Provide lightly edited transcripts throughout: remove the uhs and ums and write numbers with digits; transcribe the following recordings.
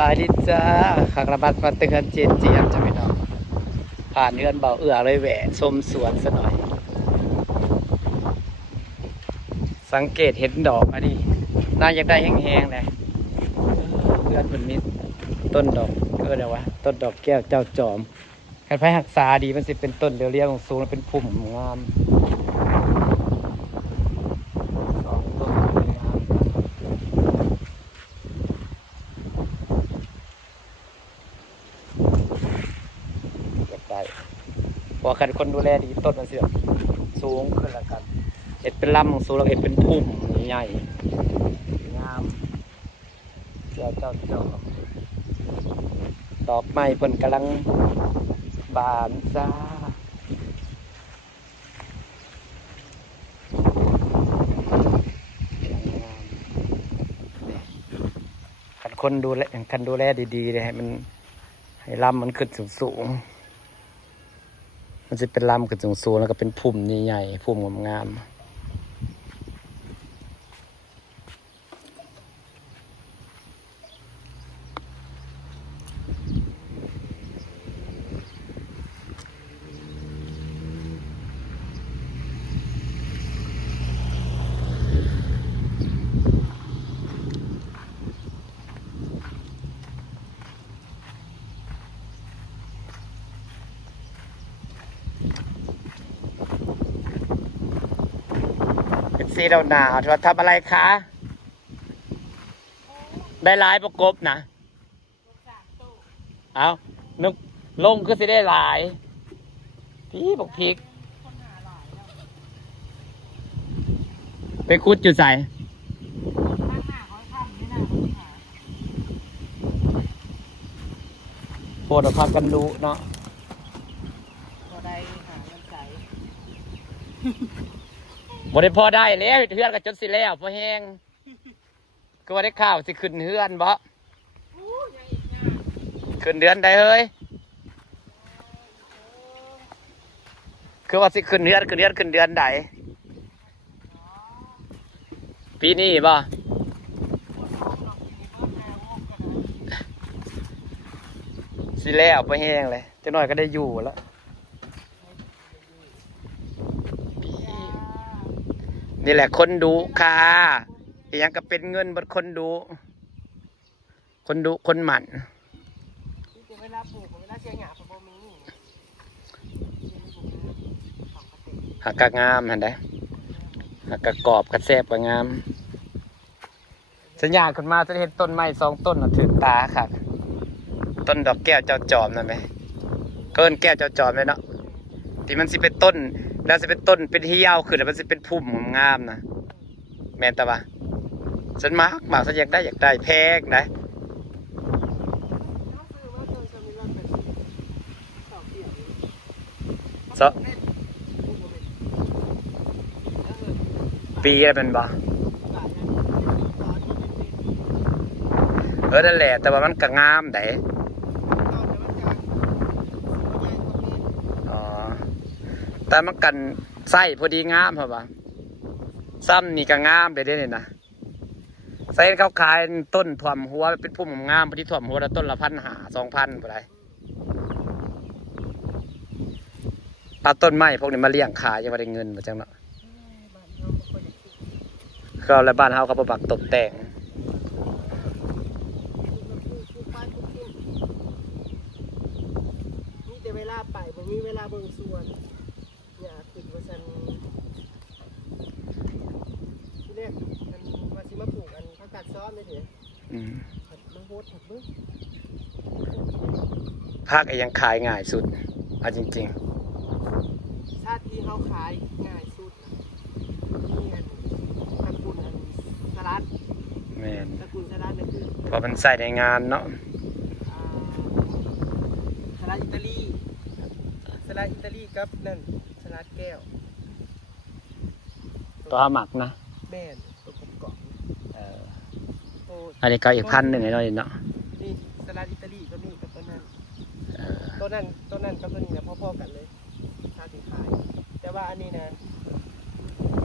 บายดีจ้าขักระบัดมาเตือนเจียนจะไม่นอนผ่านเฮือนเบาเอื้อเลยแหวะชมสวนซะหน่อยสังเกตเห็นดอกอันนี้น่าอยากได้แห้งๆเลยเพื่อนมันมีต้นดอกเดี๋ยววะต้นดอกแก้วเจ้าจอมการไผ่หักษาดีมันสิเป็นต้นเรียวๆสูงๆเป็นพุ่มงามสองต้นงามได้พอคันคนดูแลดีต้นมันเสือสูงขึ้นแล้วกันเห็ดเป็นลำสูงแล้วเห็ดเป็นพุ่มใหญ่งามเจ้าดอกไม้เพิ่นกำลังบานจ้าคันดูแลดีๆเลยให้มันให้ลำมันขึ้นสูงมันจะเป็นลำขึ้นสูงแล้วก็เป็นพุ่มใหญ่ๆพุ่มงามสีดาวหนาวทำอะไรคะได้หลายประกบนะเอานึกลงคือสิได้หลายพี่บอกพริกไปคุดจุดใส่โปรดพักกันดูเนาะพอได้หาเงินใส่บ่ได้พอได้แล้วเฮือนกับจนสิแล้วพอแห้งก็ว่าได้ข้าวสิขึ้นเฮือนบ่ขึ้นเดือนใดเฮ้ยคือว่าสิขึ้นเดือนใดปีนี้บ่สิแล้วพอแห้งเลยจังหน่อยก็ได้อยู่แล้วนี่แหละคนดูค่ะยังก็เป็นเงินบนคนดูคนหมั่นเวลาปลูกเวลาเชียงหยาบบ่มีหักกะงามเห็นได้หักกะกรอบกระแซบกะงามสัญญาณขึ้นมาจะเห็นต้นไม้2 ต้นถือตาค่ะต้นดอกแก้วเจ้าจอมนั่นไหมเกินแก้วเจ้าจอมเลยเนาะที่มันสิเป็นต้นแล้วจะเป็นต้นเป็นเหี้ยวขึ้นแล้วมันจะเป็นพุ่มงามนะแม่นตะวะฉันมากฉันอยากได้แพงนะปีอะไรเป็นบ่นั่นแหละแต่ว่ามันก็งามได้แต่มันกันไส้พอดีงามเหรอปะซ้ำนี่ก็งามเลยเนี่ยนะไส้เขาขายต้นถ่วมหัวเป็นพุ่มงามพอดีถ่วมหัวแล้วต้นละ1,500-2,000อะไรเอาต้นไม้พวกนี้มาเลี้ยงขายจะมาได้เงินมาจังเนาะก็แล้วบ้านเขาบักตกแต่งนี่แต่เวลาไปผมมีเวลาเบิ่งสวนอย่าติดว่าฉันที่แรกมันมาสิมาปลูกอันเขาตัดซ้อมเลยเถอะมันโหดถัดบึ้งภาคยังขายง่ายสุดเอาจริงชาติที่เขาขายง่ายสุดนี่อันตระกูลอันสลัดแมนตระกูลสลัดนี่คือพอมันใส่ในงานเนาะสลัดอิตาลีกับนั่นสลัดแก้วตัวหมักนะแม่นตัวกรอบอันนี้ก็อีก1,000ไอ้น้อยเนาะนี่สลัดอิตาลีตัวนี้กับตัวนั้นกับตัวนี้นะพ่อๆกันเลยชาติขายแต่ว่าอันนี้นะ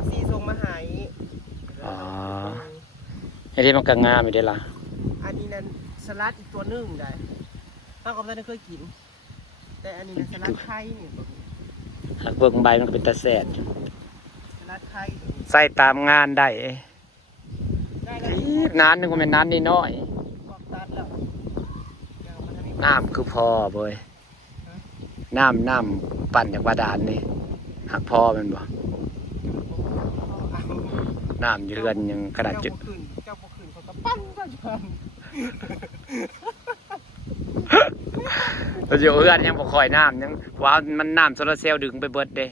FCส่งมาให้ไอ้ที่มันก็งามอยู่เด้ล่ะ อันนี้นั้นส สลัดอีกตัวหนึ่งได้เราก็ไม่ได้เคยกินแต่อันนี้นะสลัดไข่นี่ หักเบิ่งใบมันก็เป็นตาแสด สลัดไข่ ใส่ตามงานได้ ได้แล้ว นานนึงก็เป็นนานนิดน้อย บอกตัดแล้วยังมันจะมี น้ำคือพอเว้ยน้ำปั่นจากบาดาลนี่หักพอแมันบ่น้ำอยู่เรือนยังกระดาษจุด เจ้าบ่ขึ้นเขาก็ปั้นก็ยัน เราอยู่เรือนยังบ่คอยน้ำยังว่ามันน้ำโซลาร์เซลล์ดึงไปเบิดเด้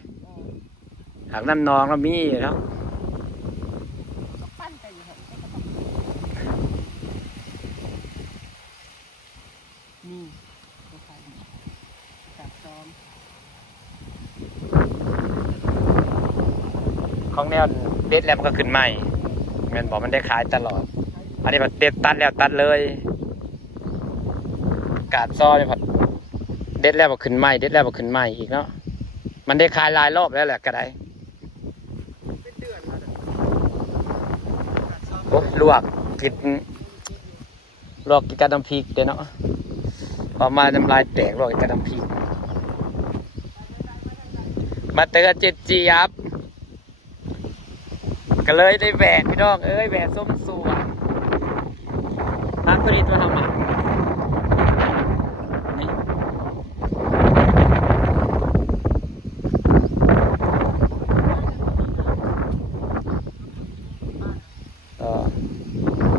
หากน้ำนองเรามีแล้ว ก็ปั้นไปอยู่หั่นนี่ก็ขายดีจับซ้อม ของแนวเด็ดแล้วมันก็ขึ้นใหม่แม่นบอกมันได้ขายตลอด อันนี้ผัดเด็ดตัดแล้วตัดเลยกาดซ้อนี่ผัดเด็ดแล้วก็ขึ้นใหม่เด็ดแล้วก็ขึ้นใหม่อีกเนาะมันได้ขายหลายรอบแล้วแหละก็ได้ เป็นเดือนแล้วจับซ้อม โอ้ลวกกินลวกกินกระดำพริกเด้เนาะพอมาน้ำลายแตกลวกกินกระดำพริกมาเตือนเจ็ดจียับก็เลยได้แหวกพี่น้องเอ้ยแหวกส้มสวนร้านผลิตมาทำอ่ะนี่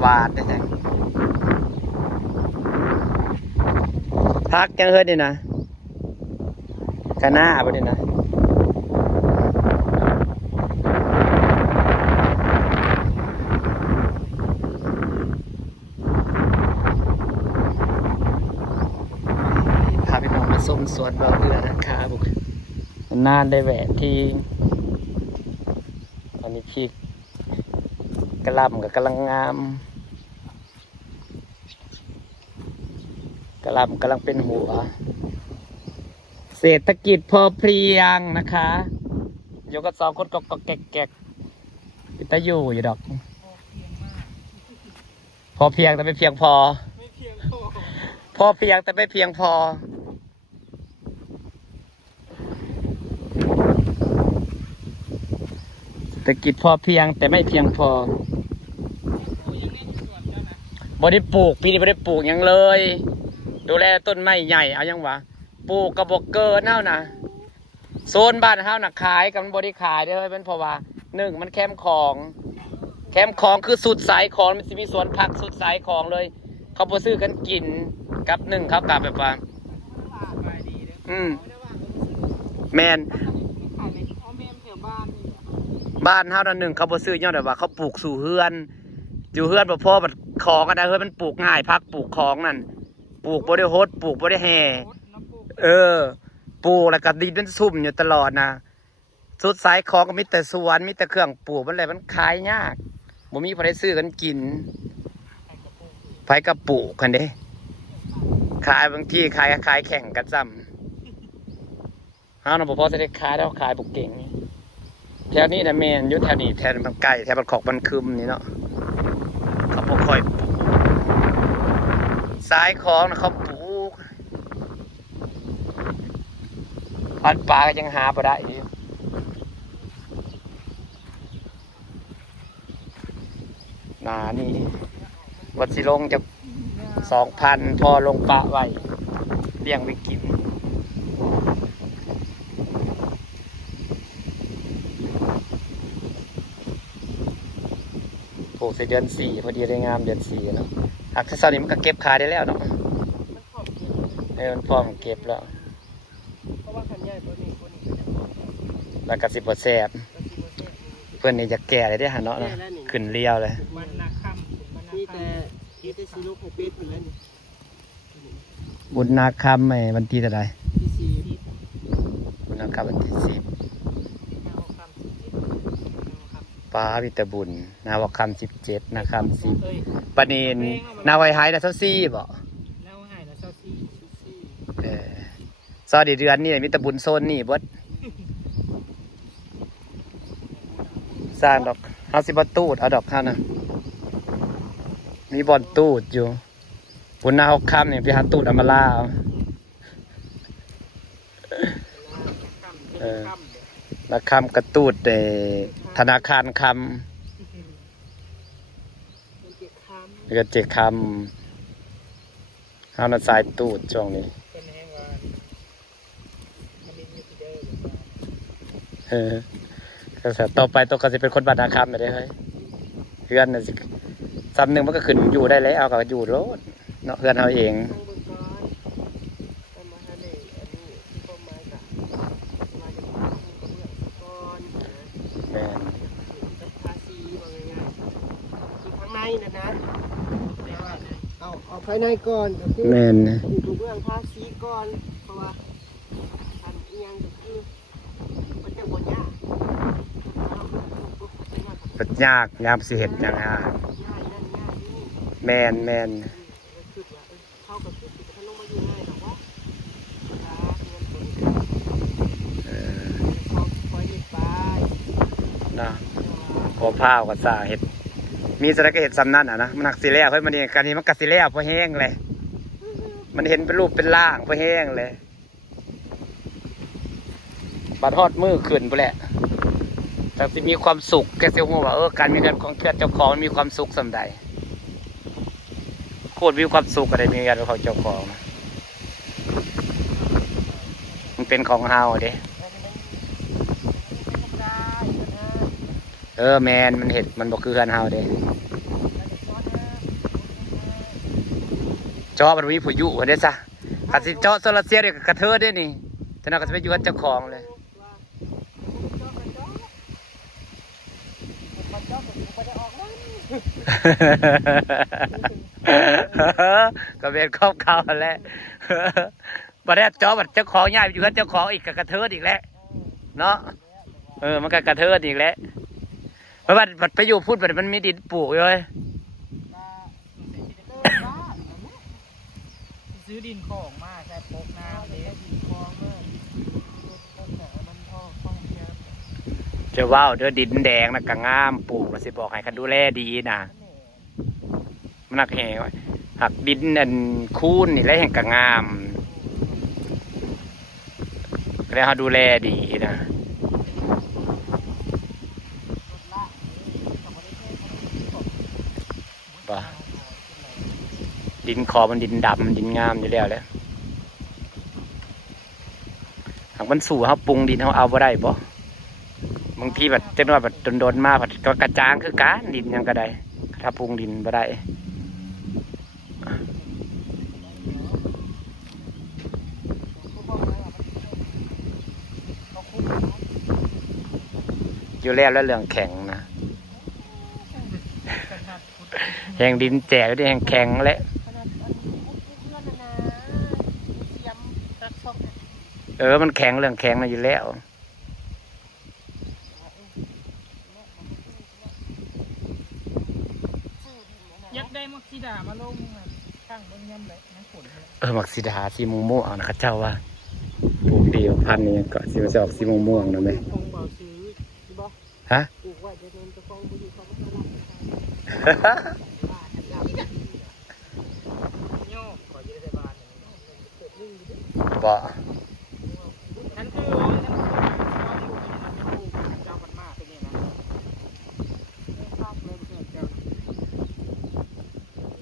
หวานได้ไงพักยังเฮ้ยนี่นะกะหน้าบ่นี่นะพาพี่น้องมาส้มสวนเราเรือนะคะบุกนานได้แหวนที่ตอนนี้พี่กระลำกับกำลังงามกระลำกำลังเป็นหัวเศรษฐกิจพอเพียงนะคะโยกกับสองคนก็แกกๆตะอยู่ดอกพอเพียงแต่ไม่เพียงพอ ไม่เพียงพอ พอเพียงแต่ไม่เพียงพอเศรษฐกิจพอเพียงแต่ไม่เพียงพอบ่ได้ปลูกปีนี้บ่ได้ปลูกหยังเลย ดูแลต้นไม้ใหญ่เอายังวะปลูกกระบอกเกินเน่านะโซนบ้านเฮาน่ะขายกับมันบ่ได้ขายเด้อเป็นเพราะว่าหนึ่งมันแคมป์ของคือสุดสายของมันสิมีสวนผักสุดสายของเลย เขาบ่ซื้อกันกินกับหนึ่งเขากลับแบบว่าแมนบ้านเฮานั่นหนึ่งเขาบ่ซื้อย่อแต่ว่าเขาปลูกสู่เฮือนอยู่เฮือนบ่พอบัดของกันได้เฮือนมันปลูกง่ายพักปลูกของนั่นปลูกบ่ได้โฮดปลูกบ่ได้แห่ปลูกแล้วก็ดินมันซุ่มอยู่ตลอดนะสุดสายของก็มีแต่สวนมีแต่เครื่องปลูกมันอะไรมันขายยากบ่มีผู้ใดซื้อกันกินไผก็ปลูกกันเด้ขายบางที่ขายแข่งกันซ้ำเฮาน่ะบ่พอจะได้ขายแล้วขายบ่เก่งแถวนี้น่ะแม่นอยู่แถวนี้แถวมันไกลแถวมันขอกมันคึมนี่เนาะเขาบ่ค่อยปลูกสายของน่ะเขาปลูกพันปลาก็ยังหาบ่ได้อยู่หนานี่วัดสิลงจะ2,000พอลงปลาไว้เลี้ยงไปกินปลูกในเดือน4พอดีได้งามเดือน4เนาะหากถ้าตอนนี้มันก็เก็บขายได้แล้วเนาะมันพร้อมเก็บแล้ว เพราะว่าคันใหญ่ตัวนี้แล้วก็สิบ่แซ่บเพื่อนนี่จะแก่เลยได้หันเนาะนะขึ้นเลี้ยวเลย มันนาค่ำนี่แต่ซีลูกของเป็ดอยู่แล้วนี่ บุญนาคำไอ้วันที่เท่าไหร่ ที่ซี บุญนาคำวันที่10ป้าวิตาบุญนาวักคำ17นาคำ10ปะนีนนาไวไฮนะเท่าซี่บ่ แล้วหายแล้วเจ้าซี ซอดีเดือนนี่มีตาบุญโซนนี่เบิดสร้างดอกเฮาสิบ่ตูดเอาดอกเฮานะมีบ่อนตูดอยู่ พุ่นหน้า6ค่ำนี่ไปหาตูดอำมาลาเอาแล้วค่ำกระตูดธนาคารคำแล้วก็เจคำเฮาน่ะสายตูดช่วงนี้ก็จะต่อไปตัวก็สิเป็นคนบ้านนาคำไปได้เฮ้ยเพื่อนน่ะสิซ้ำหนึงมันก็ขึ้นอยู่ได้แล้วก็อยู่โลดเนาะเพื่อนเฮาเองแม่น ภาษีว่าง่ายๆคือข้างในนะเอาภายในก่อนก็คือ แม่น ดูเรื่องภาษีก่อนเพราะว่าอันเอียงก็คือมันจะบ่ยาก ปัดยากยามสิเฮ็ดหยังง่อ่ะายนั่นง่ายนี่ แม่นคือว่าเข้ากับคือสิจะลงมาอยู่ง่ายหรอกว่าเงินตัวเขาคอยเฮ็ดไป นะพอพร้าวก็ซ่าเฮ็ดมีสระก็เฮ็ดซ้ำนั่นนะมันหักสิแล้วเฮ้ยมันนี่กันนี้มันก็สิแล้วพอแห้งเลยมันเห็นเป็นรูปเป็นร่างพอแห้งเลยบัดฮอดมือขึ้นพุ่นแหละแต่สิมีความสุขแกสิฮู้ว่าการมีเงินของเจ้าของมันมีความสุขส่ำใดโคตรมีความสุขก็ได้มีเงินของเจ้าของนะมันเป็นของเฮาเด้แมนมันเห็ดมันบอกคือกันเฮาเด้จอมันมีผู้อยู่เด้ซะถ้าสิเจาะโซลาเซลล์เนี่ยกระเทิดได้นี่ฉะนั้นก็จะไปอยู่กับเจ้าของเลยก็เป็นครอบเขาแหละบัดนี้จอบัดเจ้าของย้ายไปอยู่กับเจ้าของอีกก็กระเทิดอีกแล้วเนาะมันก็กระเทิดอีกแล้วเพราะว่าไปอยู่พูดแบบมันมีดินปลูกเลยซื้อดินของมาใส่ปกน้ำเลยดินคลองเมื่อต้นมันพ่อคลองเทียม จะว่าวเด้อดินแดงนะกะงามปลูกสิบอกให้คันดูแลดีนะมันหักแหงหักดินอันคูนนี่แหละแห่งกะงามแล้วเขาดูแลดีนะว่าดินคอมันดินดำดินงามอยู่แล้วแหละหากมันสู่เขาปรุงดินเขาเอาบ่ได้บ่บางทีแบบเจ้าหน้าแบบโดนๆมาแบบกระจางคือการดินยังก็ได้ถ้าปรุงดินบ่ได้อยู่แล้วเรื่องแข็งนะแห่งดินแจกด้วยแห่งแข็งและมันแข็งเรื่องแข็งนะอยู่แล้วยักได้มักซีดามาลงข้างบนย่ำเลยน้ำฝนมักซีดาสีม่วงๆนะข้าเจ้าว่าปลูกดีพันนี้ก็สีมันจะออกสีม่วงๆนะไหมฮะบ่นั่นคือเจ้ามันมากเป็นไงนะ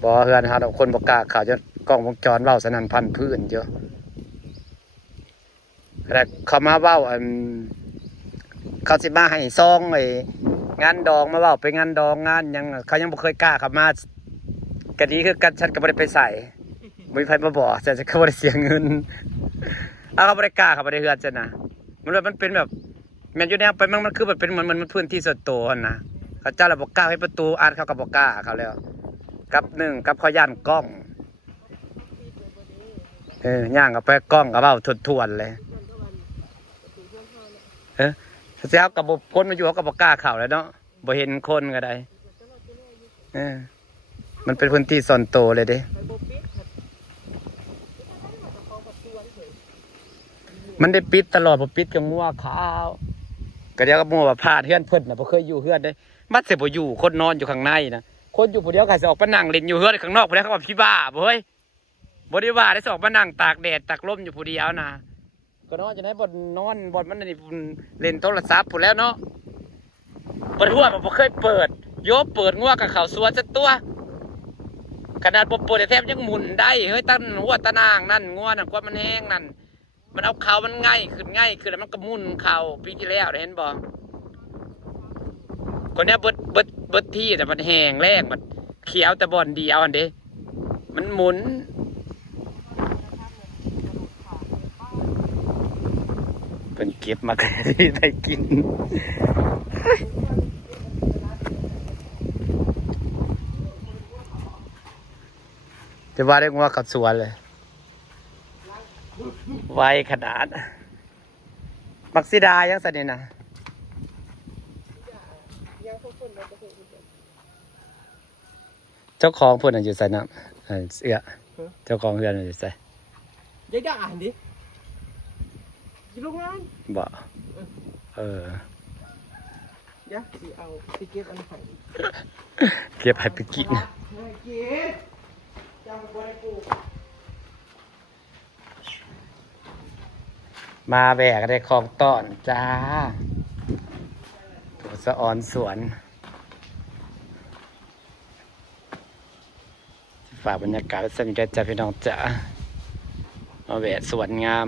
บ่เฮือนหาคนบ่กล้าข่าวจะกล้องวงจรเว้าสนั่นพันพื้นเยอะแต่เขามาเว้าเขาสิมาให้ซองงานดองมาเว้าไปงานดองงานยังเขายังบ่เคยกล้าเข้ามาก็ดีคือกันฉันก็บ่ได้ไปใส่บ่มีไผมาบอกฉันก็บ่ได้เสียเงินเขาบ่ได้กล้าเขาบ่ได้เฮือนฉันนะมันเป็นแบบแม่นอยู่แนวไปมันคือแบบเป็นเหมือนพื้นที่ส่วนตัวหั่นนะเขาเจ้าระบบกล้าให้ประตูอ่านเขาก็บ่กล้าเขาแล้วกับกับเขาย่านกล้องย่างกับไปกล้องกับเบ้าทวนเลยเสียกับคนมาอยู่เขากับบอกกล้าเข่าแล้วเนาะบ่เห็นคนก็ได้มันเป็นพื้นที่ส่วนตัวเลยเด้มันได้ปิดตลอดบ่ปิดกับงัวขาวก็เดี๋ยวกับงัวว่าพาดเฮือนเพิ่นน่ะบ่เคยอยู่เฮือนได้มัดสิบ่อยู่คนนอนอยู่ข้างในนะคนอยู่ผู้เดียวก็สิออกไปนั่งเล่นอยู่เฮือนข้างนอกผู้ใดเขาว่าพี่บ้าบ่เฮ้ย บริวารได้สองมานั่งตากแดดตากลมอยู่ผู้เดียวนะก็นอนจะได้บนนอนบนมันนี่เล่นโทรศัพท์ผู้แล้วเนาะบนหัวมันบ่เคยเปิดโยบเปิดงัวกับเขาสวนสักตัวขนาดบ่เปิดแทบยังหมุนได้เฮ้ยตั้งหัวตะนางนั่นงัวนั่นกว่ามันแห้งนั่นมันเอาเขามันง่ายขึ้นแล้วมันก็มุนเขาปีที่แล้วเห็นบ่คนเนี้ยเบิดที่แต่มันแห้งแรงมันเขียวแต่บ่อนเดียวอันเด้มันหมุนเป็นเก็บมาได้กินจะว่าได้งัวกับสวนเลยไวขนาดมักซิดายังสนิทนะเจ้าของเพื่อนอยู่ใส่น้ำเสื้อเจ้าของเพื่อนอยู่ใส่ยังจะอ่านดิกินลูกงานบ่ยักษ์สิเอาไปเก็บอันไข่เก็บให้ไปกินมาแบกได้ของต้อนจ้าตัวสะออนสวนฝากบรรยากาศสนิทใจพี่น้องจ๋ามาแบกสวนงาม